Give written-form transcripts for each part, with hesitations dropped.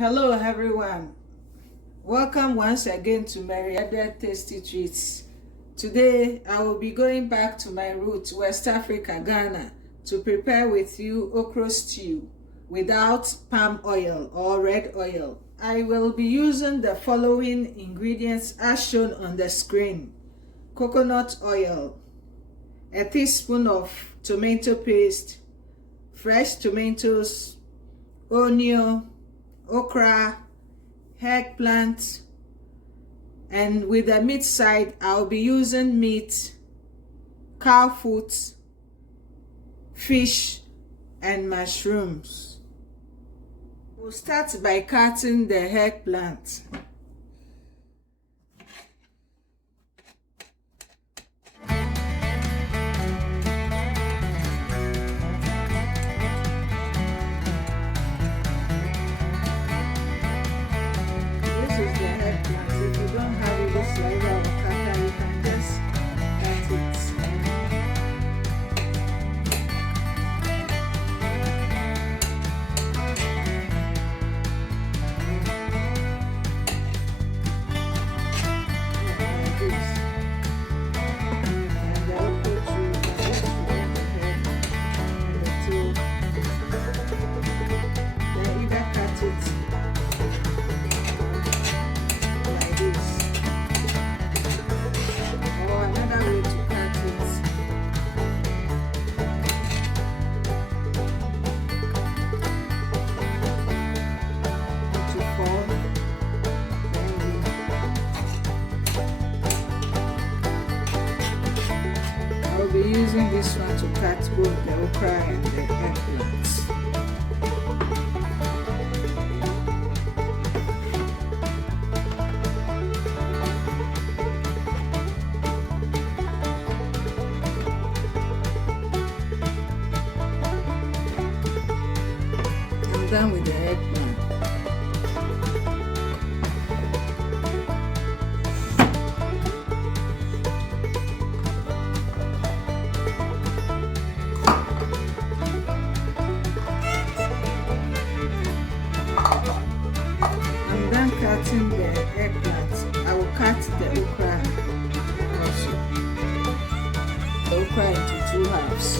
Hello everyone, welcome once again to my other tasty treats. Today I will be going back to my roots, West Africa, Ghana, to prepare with you okra stew without palm oil or red oil. I will be using the following ingredients as shown on the screen: coconut oil, a teaspoon of tomato paste, fresh tomatoes, onion, okra, eggplant, and with the meat side I'll be using meat, cow foot, fish, and mushrooms. We'll start by cutting the eggplant. I'll be using this one to cut both the okra and the eggplants. I'm done with the eggplant. Cutting the eggplant, I will cut the okra also. The okra into 2 halves.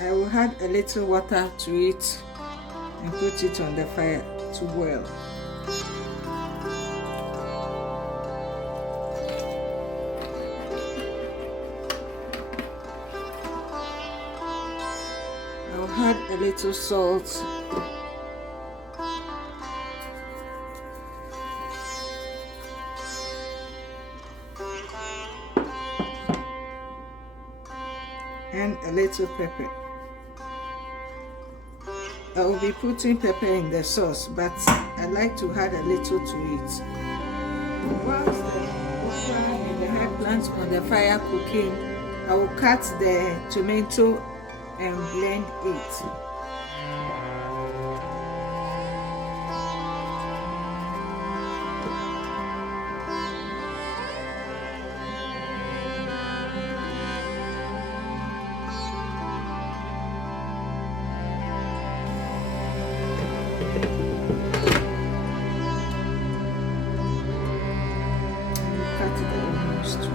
I will add a little water to it and put it on the fire to boil. I will add a little salt . And a little pepper. I will be putting pepper in the sauce, but I like to add a little to it. Whilst the okra and the eggplant on the fire cooking, I will cut the tomato and blend it. Cut the onions too.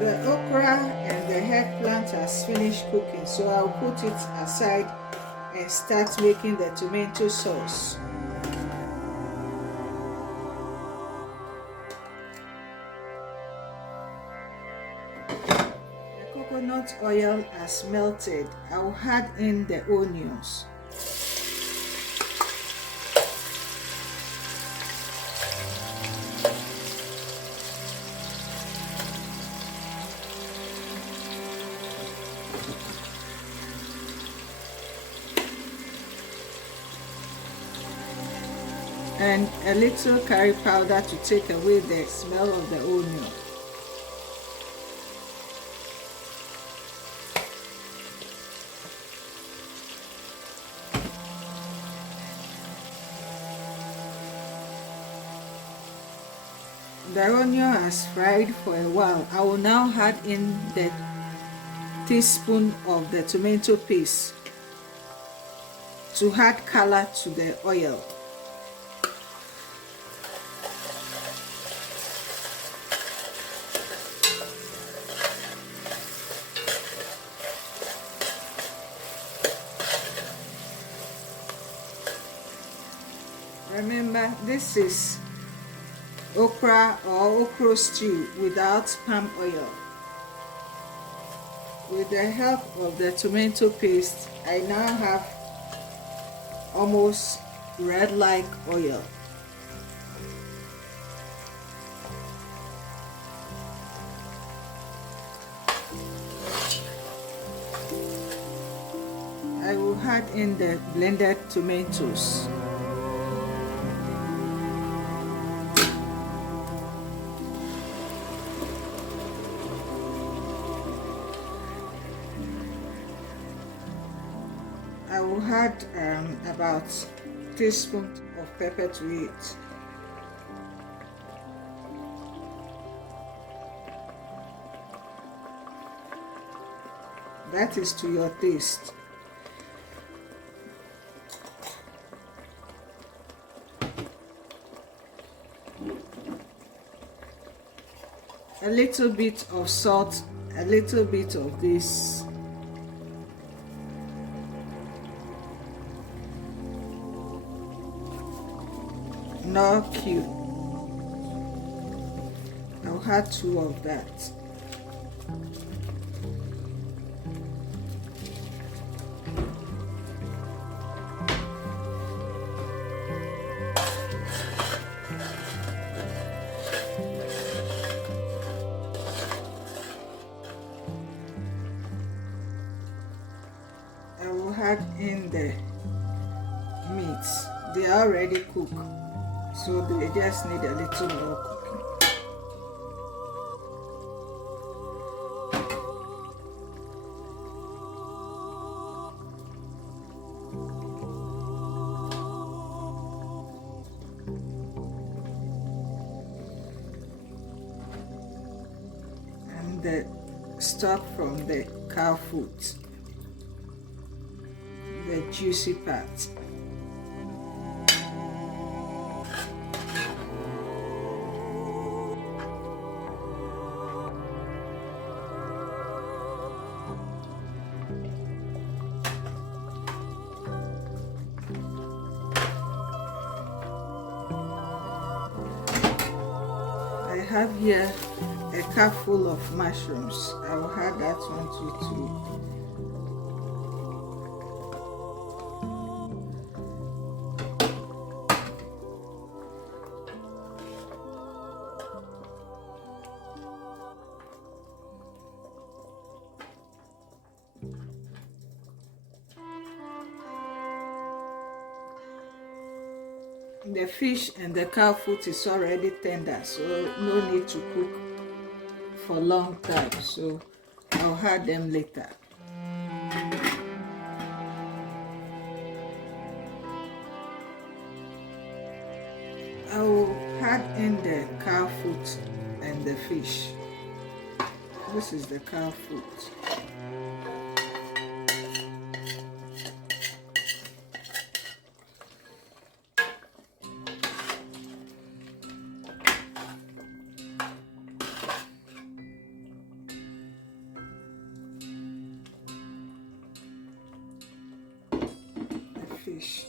The okra and the eggplant has finished cooking, so I'll put it aside and start making the tomato sauce. The coconut oil has melted. I'll add in the onions. And a little curry powder to take away the smell of the onion. The onion has fried for a while. I will now add in the teaspoon of the tomato paste to add color to the oil. Remember, this is okra or okra stew without palm oil. With the help of the tomato paste, I now have almost red-like oil. I will add in the blended tomatoes. I will add about a teaspoon of pepper to it. That is to your taste. A little bit of salt, a little bit of this. No cube. I'll add 2 of that. I will add in the meats. They are already cooked, so they just need a little more cooking. And the stock from the cow foot, the juicy part. I have here a cup full of mushrooms. I will add that one too. The fish and the cow foot is already tender, so no need to cook for a long time, so I'll add them later. I will add in the cow foot and the fish. This is the cow foot. Fish.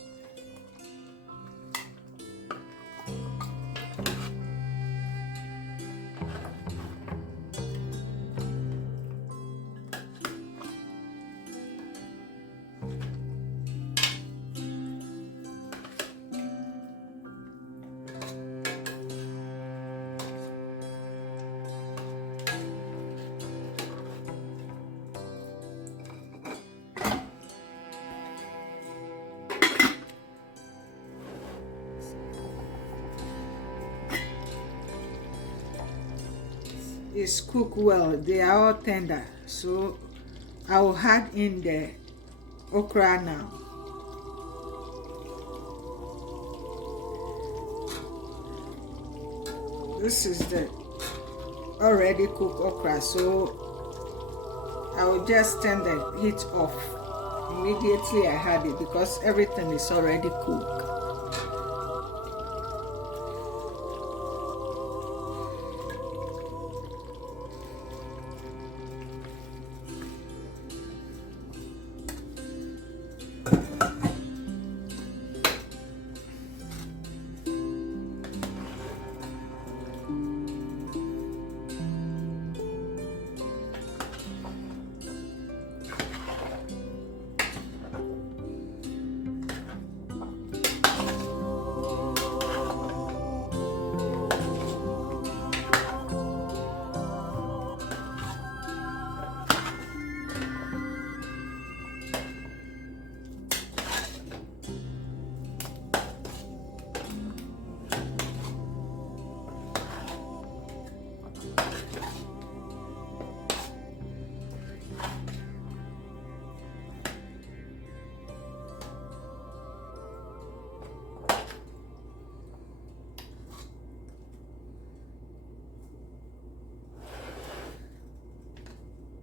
Is cooked well, they are all tender, so I will add in the okra now. This is the already cooked okra, so I will just turn the heat off immediately I had it because everything is already cooked.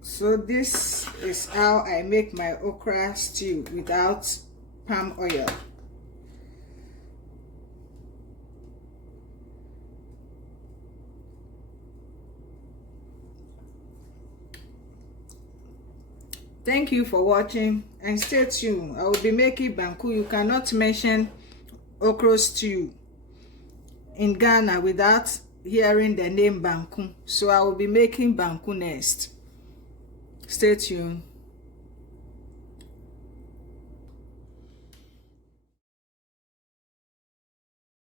So this is how I make my okra stew without palm oil. Thank you for watching and stay tuned. I will be making Banku. You cannot mention okra stew in Ghana without hearing the name Banku. So I will be making Banku next. Stay tuned.